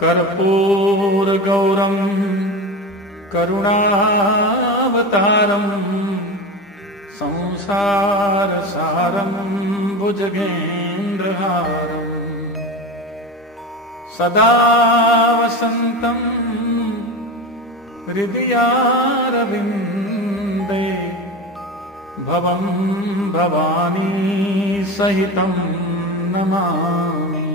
कर्पूरगौरं करुणावतारं संसारसारं भुजगेन्द्रहारं सदा वसन्तं हृदयारविन्दे भवं भवानी सहितं नमामि।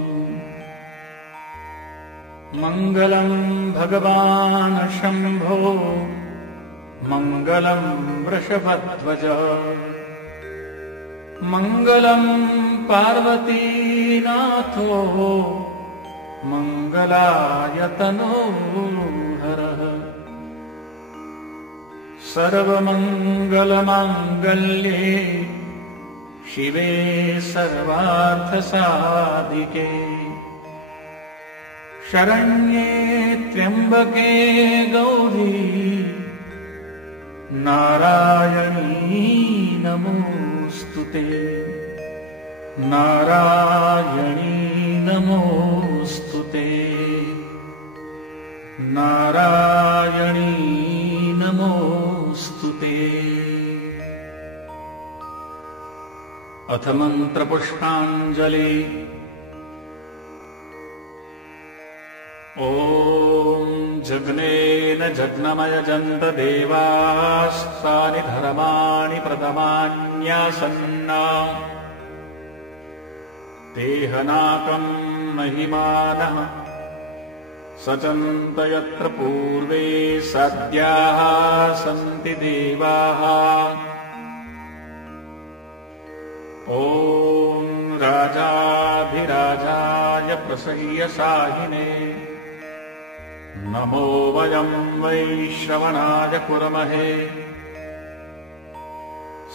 मङ्गलं भगवान् शम्भो मङ्गलं वृषभध्वज मङ्गलं पार्वतीनाथो मङ्गलाय तनोहरः। सर्वमङ्गलमाङ्गल्ये शिवे सर्वार्थसाधिके शरण्ये त्र्यम्बके गौरी नारायणी नमोऽस्तुते नारायणी नमोऽस्तुते नारायणी नमोऽस्तुते। अथ मन्त्रपुष्पाञ्जलि। ॐ जग्नेन जग्नमयजन्त देवास्तानि धर्माणि प्रथमान्यासन्ना तेहनाकं महिमानः सचन्त यत्र पूर्वे सद्याः सन्ति देवाः। ॐ राजाधिराजाय प्रसह्यसाहिने नमो वयं वै श्रवणाय कुर्महे।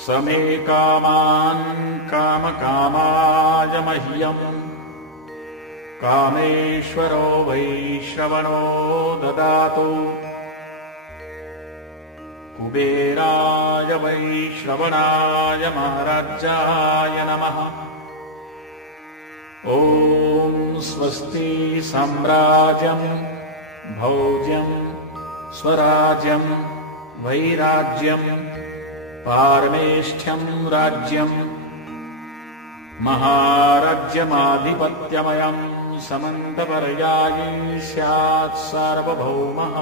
समे कामान् कामकामाय मह्यम् कामेश्वरो वै श्रवणो ददातु। कुबेराय वै श्रवणाय महाराजाय नमः। ॐ स्वस्ति साम्राज्यं भौज्यं स्वराज्यं वैराज्यं पारमेष्ठ्यं राज्यं महाराज्यमाधिपत्यमयं समन्तपर्यायी स्यात् सार्वभौमः।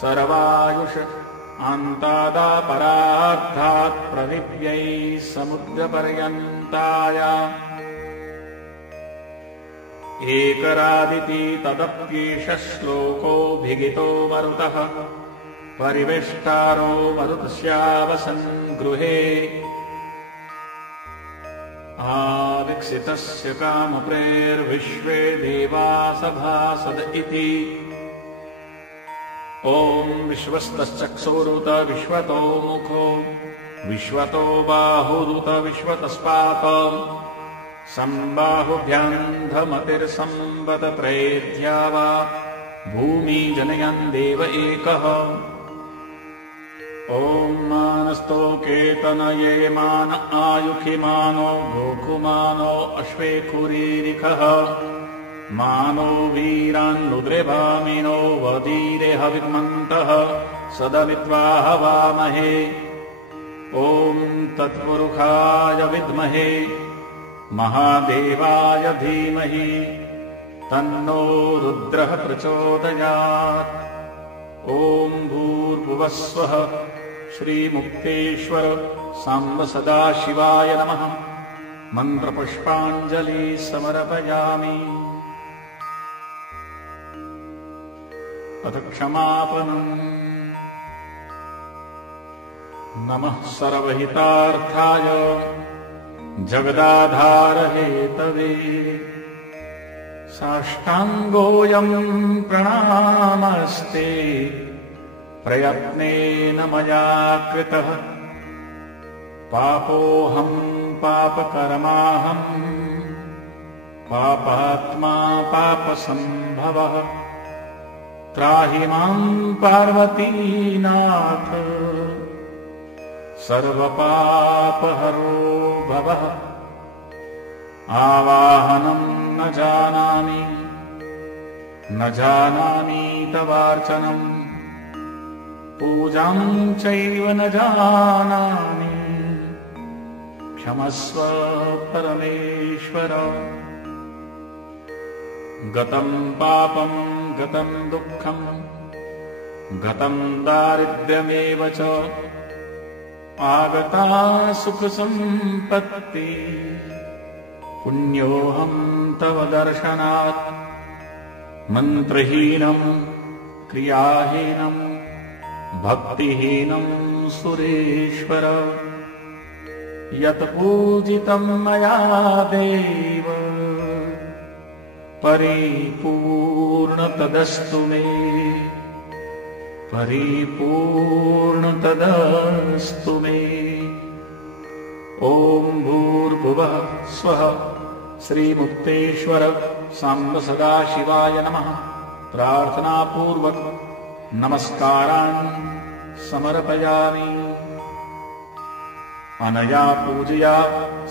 सर्वायुष अन्तादापरार्धात् प्रदिव्यै समुद्रपर्यन्ताय एकरादिति तदप्येष श्लोको भिगितो मरुतः परिवेष्टारो मरुतस्यावसन् गृहे आविक्षितस्य कामप्रेर्विश्वे देवा सभासद इति। ॐ विश्वस्तश्चक्षुरुत विश्वतो मुखो विश्वतो बाहुरुत विश्वतस्पात संबाहुभ्यान्धमतिर्संवदत्रैर्ध्या वा भूमि जनयन् देव एकः। ॐ मानस्तो केतनये मान आयुखिमानो गोकुमानो अश्वेकुरीरिखः मानो वीरान्नुद्रेभामिनो वदीरे हविर्मन्तः सदविद्वा हवामहे। ॐ तत्पुरुषाय विद्महे महादेवाय धीमहि तन्नो रुद्रः प्रचोदयात्। ॐ भूर्भुवस्वः श्रीमुक्तेश्वर साम्ब सदाशिवाय नमः। मन्त्रपुष्पाञ्जलि समर्पयामि। अथ क्षमापणम्। नमः सर्वहितार्थाय जगदाधारहेतवे साष्टाङ्गोऽयं प्रणामस्ते प्रयत्नेन मया कृतः पापोऽहं पापकर्माहं पापात्मा पापसम्भवः त्राहि मां पार्वतीनाथ सर्वपापहरो भवः। आवाहनं न जानामि न जानामि तवार्चनम् पूजां चैव न जानामि क्षमस्व परमेश्वर गतं पापं गतं दुःखं गतं दारिद्र्यमेव च आगता सुखसम्पत्ति पुण्योऽहं तव दर्शनात् मन्त्रहीनं क्रियाहीनं भक्तिहीनं सुरेश्वर यत् पूजितं मया देव परिपूर्ण तदस्तु मे परिपूर्ण तदस्तु मे। ॐ भूर्भुवः स्वः श्रीमुक्तेश्वर साम्ब सदाशिवाय नमः। प्रार्थनापूर्वक नमस्कारान् समर्पयामि। अनया पूजया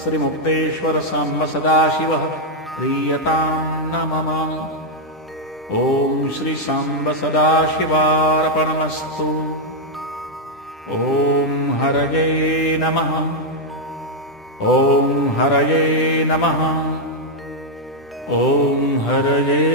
श्रीमुक्तेश्वर साम्ब सदाशिवः प्रीयतां न मम। ॐ श्री साम्ब सदाशिवार्पणमस्तु। ॐ हरये नमः। ॐ हरये नमः। ॐ हरये